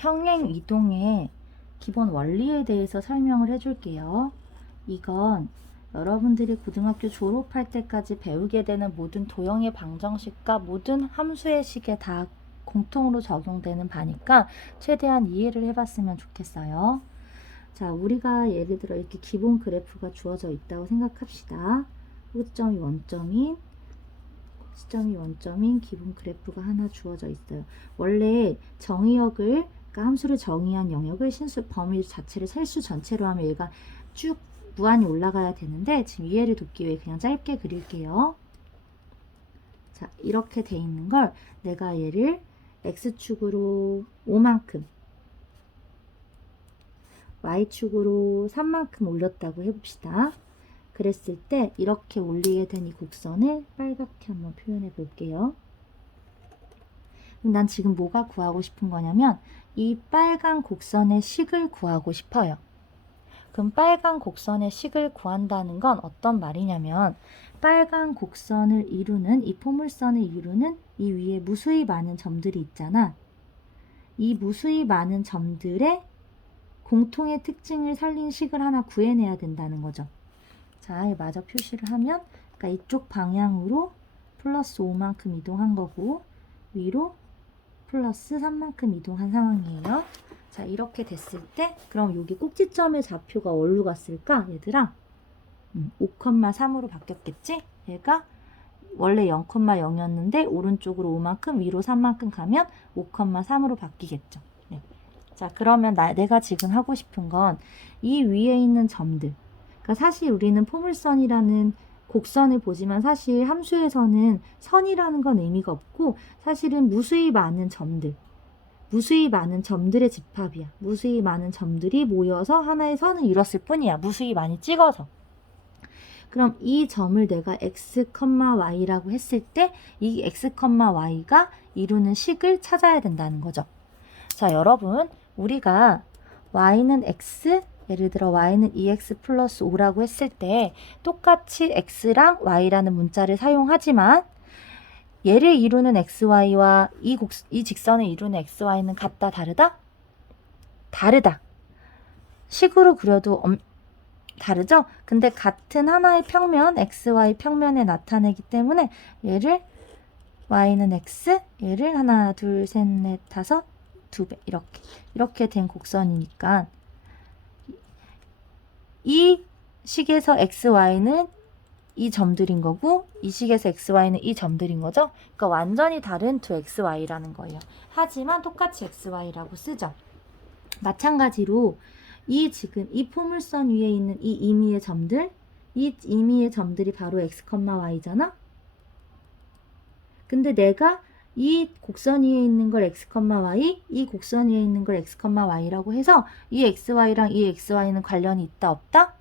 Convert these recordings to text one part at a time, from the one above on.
평행 이동의 기본 원리에 대해서 설명을 해줄게요. 이건 여러분들이 고등학교 졸업할 때까지 배우게 되는 모든 도형의 방정식과 모든 함수의 식에 다 공통으로 적용되는 바니까 최대한 이해를 해봤으면 좋겠어요. 자, 우리가 예를 들어 이렇게 기본 그래프가 주어져 있다고 생각합시다. 시점이 원점인 기본 그래프가 하나 주어져 있어요. 원래 정의역을, 그러니까 함수를 정의한 영역을 신수 범위 자체를 셀수 전체로 하면 얘가 쭉 무한히 올라가야 되는데 지금 이해를 돕기 위해 그냥 짧게 그릴게요. 자, 이렇게 돼 있는 걸 내가 얘를 x축으로 5만큼, y축으로 3만큼 올렸다고 해봅시다. 그랬을 때 이렇게 올리게 된 이 곡선을 빨갛게 한번 표현해 볼게요. 난 지금 뭐가 구하고 싶은 거냐면 이 빨간 곡선의 식을 구하고 싶어요. 그럼 빨간 곡선의 식을 구한다는 건 어떤 말이냐면 빨간 곡선을 이루는 이 포물선을 이루는 이 위에 무수히 많은 점들이 있잖아. 이 무수히 많은 점들의 공통의 특징을 살린 식을 하나 구해내야 된다는 거죠. 자, 마저 표시를 하면 그러니까 이쪽 방향으로 플러스 5만큼 이동한 거고 위로 플러스 3만큼 이동한 상황이에요. 자, 이렇게 됐을 때 그럼 여기 꼭지점의 좌표가 어디로 갔을까? 얘들아 5,3으로 바뀌었겠지? 얘가 원래 0,0이었는데 오른쪽으로 5만큼 위로 3만큼 가면 5,3으로 바뀌겠죠. 네. 자, 그러면 내가 지금 하고 싶은 건 이 위에 있는 점들, 그러니까 사실 우리는 포물선이라는 곡선을 보지만 사실 함수에서는 선이라는 건 의미가 없고 사실은 무수히 많은 점들, 무수히 많은 점들의 집합이야. 무수히 많은 점들이 모여서 하나의 선을 이뤘을 뿐이야. 무수히 많이 찍어서. 그럼 이 점을 내가 x, y라고 했을 때 이 x, y가 이루는 식을 찾아야 된다는 거죠. 자, 여러분, 우리가 y는 x, 예를 들어 y는 2x 플러스 5라고 했을 때 똑같이 x랑 y라는 문자를 사용하지만 얘를 이루는 xy와 이 직선을 이루는 xy는 같다, 다르다? 다르다. 식으로 그려도 다르죠? 근데 같은 하나의 평면, xy 평면에 나타내기 때문에 얘를 y는 x, 얘를 하나, 둘, 셋, 넷, 다섯, 2배 이렇게 된 곡선이니까 이 식에서 xy는 이 점들인 거고 이 식에서 xy는 이 점들인 거죠. 그러니까 완전히 다른 두 xy라는 거예요. 하지만 똑같이 xy라고 쓰죠. 마찬가지로 지금 이 포물선 위에 있는 이 임의의 점들, 이 임의의 점들이 바로 x, y잖아. 근데 내가 이 곡선 위에 있는 걸 x, y, 이 곡선 위에 있는 걸 x, y라고 해서 이 xy랑 이 xy는 관련이 있다, 없다?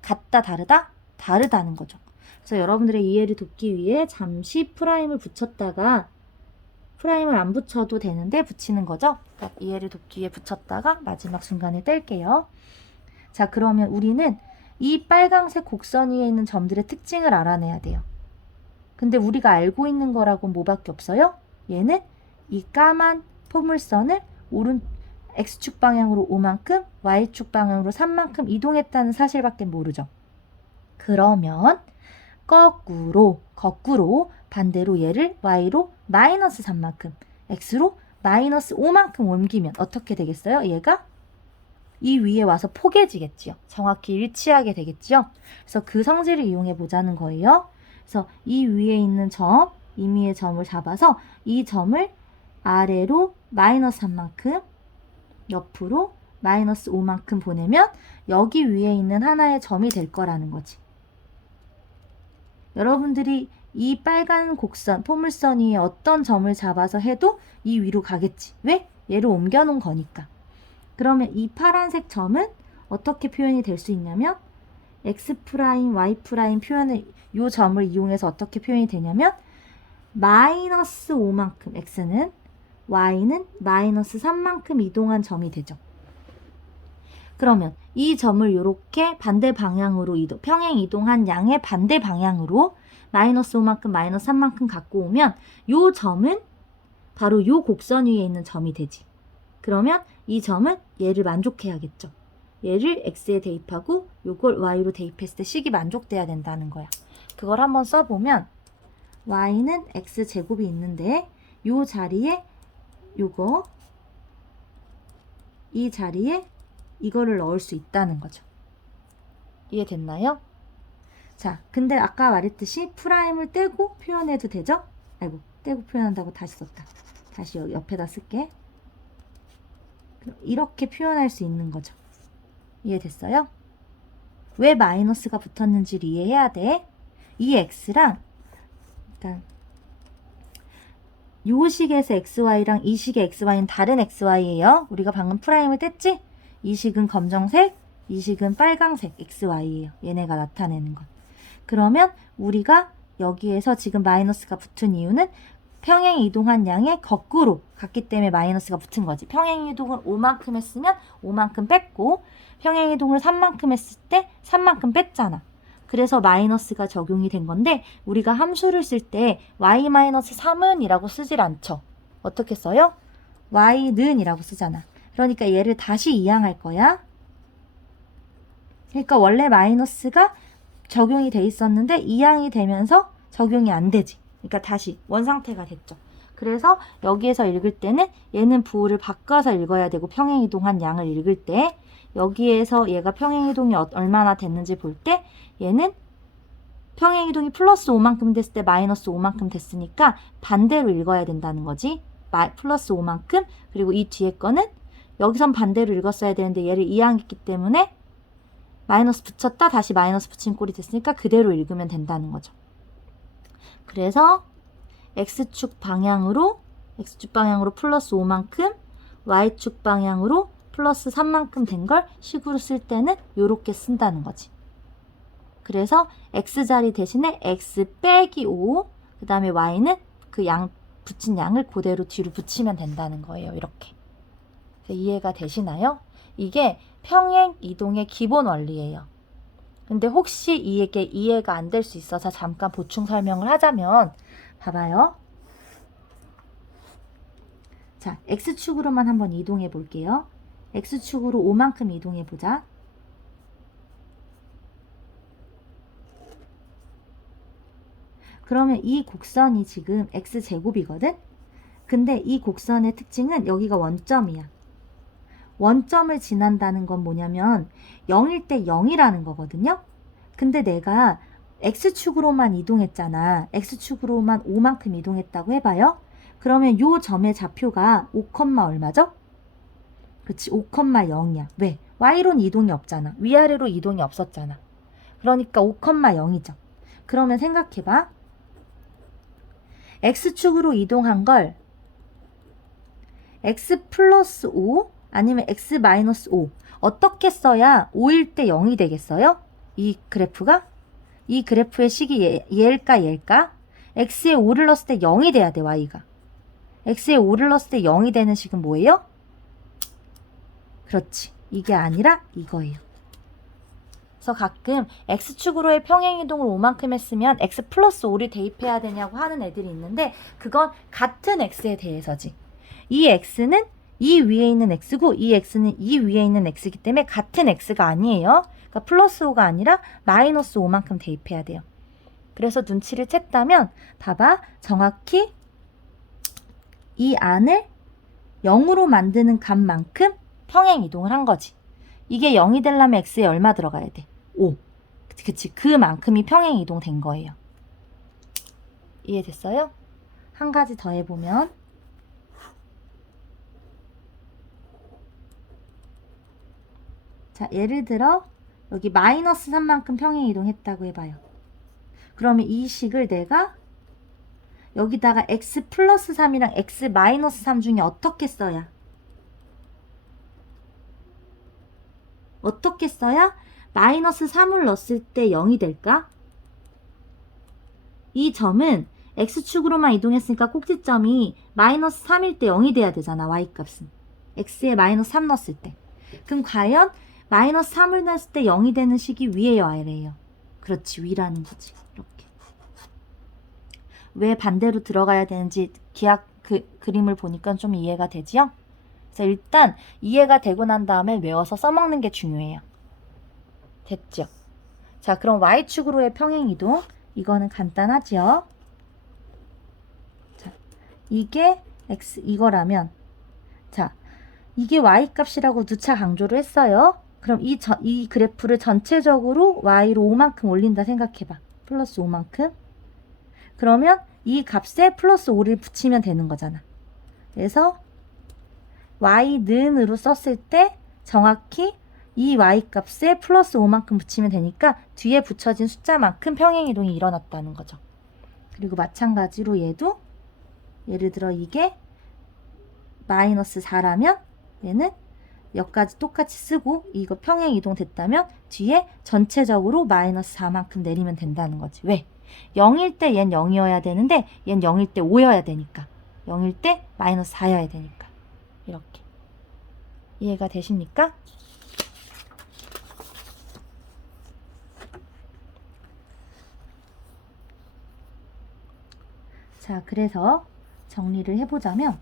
같다, 다르다? 다르다는 거죠. 그래서 여러분들의 이해를 돕기 위해 잠시 프라임을 붙였다가 프라임을 안 붙여도 되는데 붙이는 거죠. 그러니까 이해를 돕기 위해 붙였다가 마지막 순간에 뗄게요. 자, 그러면 우리는 이 빨강색 곡선 위에 있는 점들의 특징을 알아내야 돼요. 근데 우리가 알고 있는 거라고 뭐밖에 없어요? 얘는 이 까만 포물선을 x축 방향으로 5만큼, y축 방향으로 3만큼 이동했다는 사실밖에 모르죠. 그러면 거꾸로 반대로 얘를 y로 마이너스 3만큼, x로 마이너스 5만큼 옮기면 어떻게 되겠어요? 얘가 이 위에 와서 포개지겠지요. 정확히 일치하게 되겠지요. 그래서 그 성질을 이용해 보자는 거예요. 그래서 이 위에 있는 점, 임의의 점을 잡아서 이 점을 아래로 마이너스 3만큼, 옆으로 마이너스 5만큼 보내면 여기 위에 있는 하나의 점이 될 거라는 거지. 여러분들이 이 빨간 곡선, 포물선 위에 어떤 점을 잡아서 해도 이 위로 가겠지. 왜? 얘를 옮겨 놓은 거니까. 그러면 이 파란색 점은 어떻게 표현이 될 수 있냐면 x', y' 표현을 이 점을 이용해서 어떻게 표현이 되냐면 마이너스 5만큼 x는 y는 마이너스 3만큼 이동한 점이 되죠. 그러면 이 점을 이렇게 반대 방향으로 평행 이동한 양의 반대 방향으로 마이너스 5만큼 마이너스 3만큼 갖고 오면 이 점은 바로 이 곡선 위에 있는 점이 되지. 그러면 이 점은 얘를 만족해야겠죠. 얘를 x에 대입하고 요걸 y로 대입했을 때 식이 만족돼야 된다는 거야. 그걸 한번 써보면 y는 x제곱이 있는데 요 자리에 요거 이 자리에 이거를 넣을 수 있다는 거죠. 이해됐나요? 자, 근데 아까 말했듯이 프라임을 떼고 표현해도 되죠? 아이고, 떼고 표현한다고 다시 썼다. 다시 옆에다 쓸게. 이렇게 표현할 수 있는 거죠. 이해됐어요? 왜 마이너스가 붙었는지를 이해해야 돼. 이 x랑 일단 요 식에서 xy랑 이 식의 xy는 다른 xy예요. 우리가 방금 프라임을 뗐지? 이 식은 검정색, 이 식은 빨강색 xy예요. 얘네가 나타내는 건. 그러면 우리가 여기에서 지금 마이너스가 붙은 이유는 평행 이동한 양의 거꾸로 갔기 때문에 마이너스가 붙은 거지. 평행 이동을 5만큼 했으면 5만큼 뺐고 평행 이동을 3만큼 했을 때 3만큼 뺐잖아. 그래서 마이너스가 적용이 된 건데 우리가 함수를 쓸 때 y-3은 이라고 쓰질 않죠. 어떻게 써요? y는 이라고 쓰잖아. 그러니까 얘를 다시 이항할 거야. 그러니까 원래 마이너스가 적용이 돼 있었는데 이항이 되면서 적용이 안 되지. 그러니까 다시 원상태가 됐죠. 그래서 여기에서 읽을 때는 얘는 부호를 바꿔서 읽어야 되고 평행이동한 양을 읽을 때 여기에서 얘가 평행이동이 얼마나 됐는지 볼 때 얘는 평행이동이 플러스 5만큼 됐을 때 마이너스 5만큼 됐으니까 반대로 읽어야 된다는 거지. 플러스 5만큼 그리고 이 뒤에 거는 여기선 반대로 읽었어야 되는데 얘를 이항했기 때문에 마이너스 붙였다 다시 마이너스 붙인 꼴이 됐으니까 그대로 읽으면 된다는 거죠. 그래서 x축 방향으로 플러스 5만큼 y축 방향으로 플러스 3만큼 된 걸 식으로 쓸 때는 이렇게 쓴다는 거지. 그래서 x자리 대신에 x 빼기 5 그 다음에 y는 그 양 붙인 양을 그대로 뒤로 붙이면 된다는 거예요. 이렇게. 이해가 되시나요? 이게 평행 이동의 기본 원리예요. 근데 혹시 이게 이해가 안 될 수 있어서 잠깐 보충 설명을 하자면 봐봐요. 자, x축으로만 한번 이동해 볼게요. x축으로 5만큼 이동해 보자. 그러면 이 곡선이 지금 x제곱이거든? 근데 이 곡선의 특징은 여기가 원점이야. 원점을 지난다는 건 뭐냐면 0일 때 0이라는 거거든요. 근데 내가 x축으로만 이동했잖아. x축으로만 5만큼 이동했다고 해봐요. 그러면 요 점의 좌표가 5, 얼마죠? 그치, 5,0이야. 왜? y로는 이동이 없잖아. 위아래로 이동이 없었잖아. 그러니까 5,0이죠. 그러면 생각해봐. x축으로 이동한 걸 x 플러스 5 아니면 x 마이너스 5 어떻게 써야 5일 때 0이 되겠어요? 이 그래프가? 이 그래프의 식이 얘일까 얘일까? x에 5를 넣었을 때 0이 돼야 돼 y가. x에 5를 넣었을 때 0이 되는 식은 뭐예요? 그렇지. 이게 아니라 이거예요. 그래서 가끔 x축으로의 평행이동을 5만큼 했으면 x 플러스 5를 대입해야 되냐고 하는 애들이 있는데 그건 같은 x에 대해서지. 이 x는 이 위에 있는 x고 이 x는 이 위에 있는 x이기 때문에 같은 x가 아니에요. 그러니까 플러스 5가 아니라 마이너스 5만큼 대입해야 돼요. 그래서 눈치를 챘다면 봐봐. 정확히 이 안을 0으로 만드는 값만큼 평행 이동을 한 거지. 이게 0이 되려면 x에 얼마 들어가야 돼? 5. 그치. 그만큼이 평행 이동된 거예요. 이해됐어요? 한 가지 더 해보면 자, 예를 들어 여기 마이너스 3만큼 평행 이동했다고 해봐요. 그러면 이 식을 내가 여기다가 x 플러스 3이랑 x 마이너스 3 중에 어떻게 써야? 어떻게 써야 마이너스 3을 넣었을 때 0이 될까? 이 점은 x축으로만 이동했으니까 꼭지점이 마이너스 3일 때 0이 돼야 되잖아. y값은. x에 마이너스 3 넣었을 때. 그럼 과연 마이너스 3을 넣었을 때 0이 되는 식이 위에요 아래예요? 그렇지. 위라는 거지. 이렇게. 왜 반대로 들어가야 되는지 그림을 보니까 좀 이해가 되지요? 그래서 일단 이해가 되고 난 다음에 외워서 써먹는 게 중요해요. 됐죠? 자, 그럼 y축으로의 평행이동. 이거는 간단하지요? 자, 이게 x 이거라면 자, 이게 y값이라고 누차 강조를 했어요. 그럼 이 그래프를 전체적으로 y로 5만큼 올린다 생각해봐. 플러스 5만큼. 그러면 이 값에 플러스 5를 붙이면 되는 거잖아. 그래서 y는으로 썼을 때 정확히 이 y값에 플러스 5만큼 붙이면 되니까 뒤에 붙여진 숫자만큼 평행이동이 일어났다는 거죠. 그리고 마찬가지로 얘도 예를 들어 이게 마이너스 4라면 얘는 여기까지 똑같이 쓰고 이거 평행이동 됐다면 뒤에 전체적으로 마이너스 4만큼 내리면 된다는 거지. 왜? 0일 때 얜 0이어야 되는데 얜 0일 때 5여야 되니까 0일 때 마이너스 4여야 되니까 이렇게 이해가 되십니까? 자, 그래서 정리를 해보자면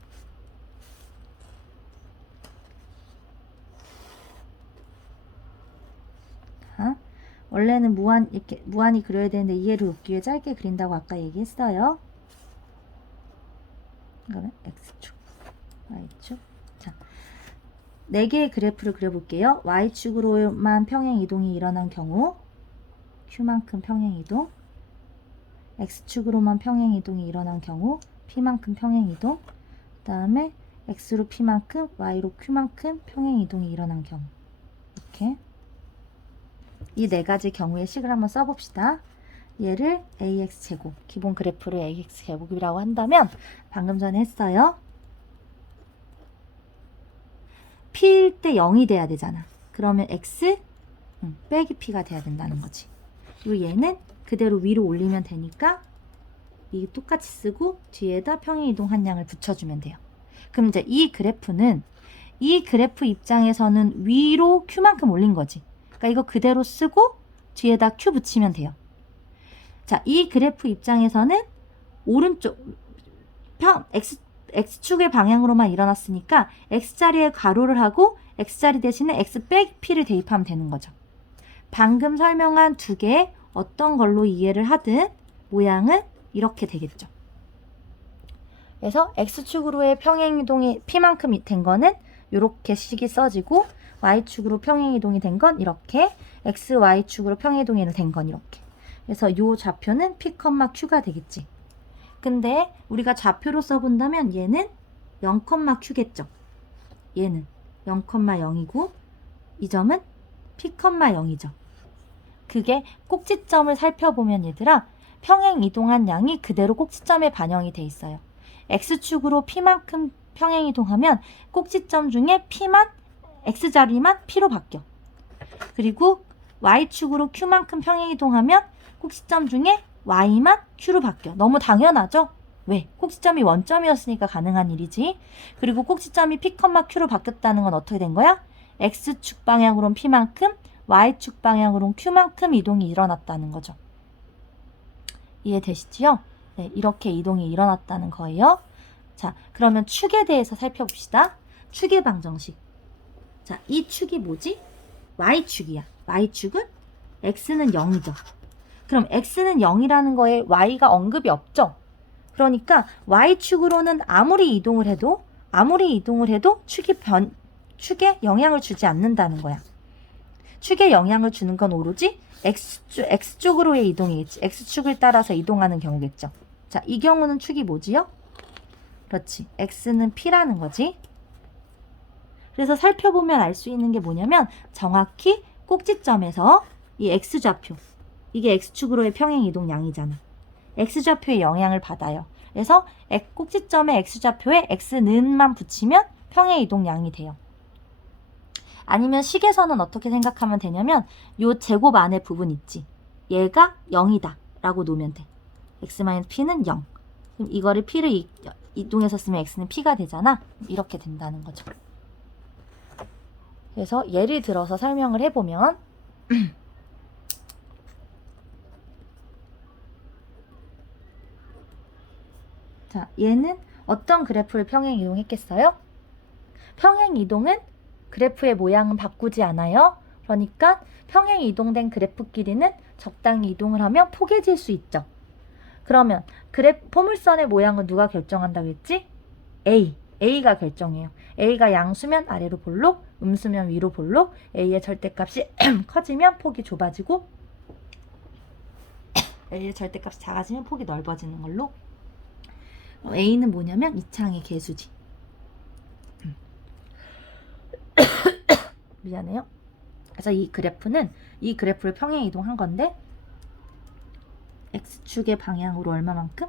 원래는 이렇게 무한히 그려야 되는데 이해를 돕기 위해 짧게 그린다고 아까 얘기했어요. 이거는 x축, y축. 자, 4개의 그래프를 그려볼게요. y축으로만 평행이동이 일어난 경우 q만큼 평행이동, x축으로만 평행이동이 일어난 경우 p만큼 평행이동, 그 다음에 x로 p만큼 y로 q만큼 평행이동이 일어난 경우 이렇게 이 4가지 경우의 식을 한번 써봅시다. 얘를 ax제곱, 기본 그래프를 ax제곱이라고 한다면 방금 전에 했어요. p일 때 0이 돼야 되잖아. 그러면 x 빼기 p가 돼야 된다는 거지. 그리고 얘는 그대로 위로 올리면 되니까 이 똑같이 쓰고 뒤에다 평행이동한 양을 붙여주면 돼요. 그럼 이제 이 그래프는 이 그래프 입장에서는 위로 q만큼 올린 거지. 그러니까 이거 그대로 쓰고 뒤에다 q 붙이면 돼요. 자, 이 그래프 입장에서는 오른쪽 x축의 방향으로만 일어났으니까 x자리에 가로를 하고 x자리 대신에 x 빼기 p를 대입하면 되는 거죠. 방금 설명한 2개 어떤 걸로 이해를 하든 모양은 이렇게 되겠죠. 그래서 x축으로의 평행이동이 p만큼 된 거는 이렇게 식이 써지고 y축으로 평행이동이 된 건 이렇게 x, y축으로 평행이동이 된 건 이렇게. 그래서 이 좌표는 p, q가 되겠지. 근데 우리가 좌표로 써본다면 얘는 0, q겠죠. 얘는 0, 0이고 이 점은 p, 0이죠. 그게 꼭지점을 살펴보면 얘들아 평행이동한 양이 그대로 꼭지점에 반영이 돼 있어요. x축으로 p만큼 평행이동하면 꼭지점 중에 p만 x자리만 p로 바뀌어. 그리고 y축으로 q만큼 평행이동하면 꼭지점 중에 y만 q로 바뀌어. 너무 당연하죠? 왜? 꼭지점이 원점이었으니까 가능한 일이지. 그리고 꼭지점이 p, q로 바뀌었다는 건 어떻게 된 거야? x축 방향으로는 p만큼, y축 방향으로는 q만큼 이동이 일어났다는 거죠. 이해되시지요? 네, 이렇게 이동이 일어났다는 거예요. 자, 그러면 축에 대해서 살펴봅시다. 축의 방정식. 자, 이 축이 뭐지? y축이야. y축은 x는 0이죠. 그럼 x는 0이라는 거에 y가 언급이 없죠. 그러니까 y축으로는 아무리 이동을 해도 축에 영향을 주지 않는다는 거야. 축에 영향을 주는 건 오로지 x쪽으로의 이동이겠지. x축을 따라서 이동하는 경우겠죠. 자, 이 경우는 축이 뭐지요? 그렇지. x는 p라는 거지. 그래서 살펴보면 알 수 있는 게 뭐냐면 정확히 꼭지점에서 이 x좌표, 이게 x축으로의 평행이동 양이잖아. x좌표의 영향을 받아요. 그래서 꼭지점의 x좌표에 x는만 붙이면 평행이동 양이 돼요. 아니면 식에서는 어떻게 생각하면 되냐면 요 제곱 안에 부분 있지. 얘가 0이다 라고 놓으면 돼. x-p는 0. 그럼 이거를 p를 이동해서 쓰면 x는 p가 되잖아. 이렇게 된다는 거죠. 그래서 예를 들어서 설명을 해보면 자, 얘는 어떤 그래프를 평행 이동했겠어요? 평행 이동은 그래프의 모양은 바꾸지 않아요. 그러니까 평행 이동된 그래프 길이는 적당히 이동을 하면 포개질 수 있죠. 그러면 포물선의 모양은 누가 결정한다고 했지? A가 결정해요. A가 양수면 아래로 볼록, 음수면 위로 볼록, A의 절대값이 커지면 폭이 좁아지고 A의 절대값이 작아지면 폭이 넓어지는 걸로. A는 뭐냐면 이창의 개수지. 미안해요. 그래서 이 그래프를 평행 이동한 건데 X축의 방향으로 얼마만큼?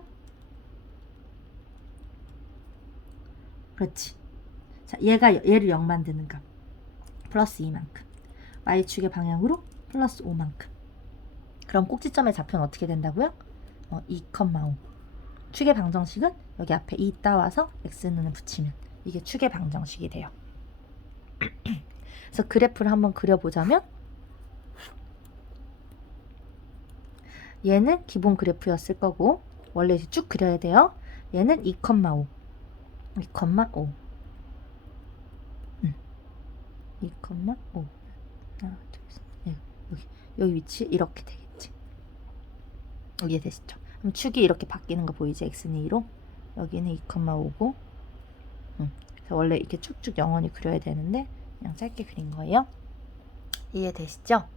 그렇지. 자, 얘를 0 만드는 값. 플러스 2만큼. Y축의 방향으로 플러스 5만큼. 그럼 꼭지점의 좌표는 어떻게 된다고요? 2,5. 축의 방정식은 여기 앞에 2 따와서 X는 붙이면 이게 축의 방정식이 돼요. 그래서 그래프를 한번 그려보자면 얘는 기본 그래프였을 거고 원래 이제 쭉 그려야 돼요. 얘는 2,5 2,5 2,5 하나, 둘, 셋, 여기 위치 이렇게 되겠지. 여기 되시죠? 그럼 축이 이렇게 바뀌는 거 보이지? x는 2로 여기는 2,5고 그래서 원래 이렇게 쭉쭉 영원히 그려야 되는데 그냥 짧게 그린 거예요. 이해되시죠?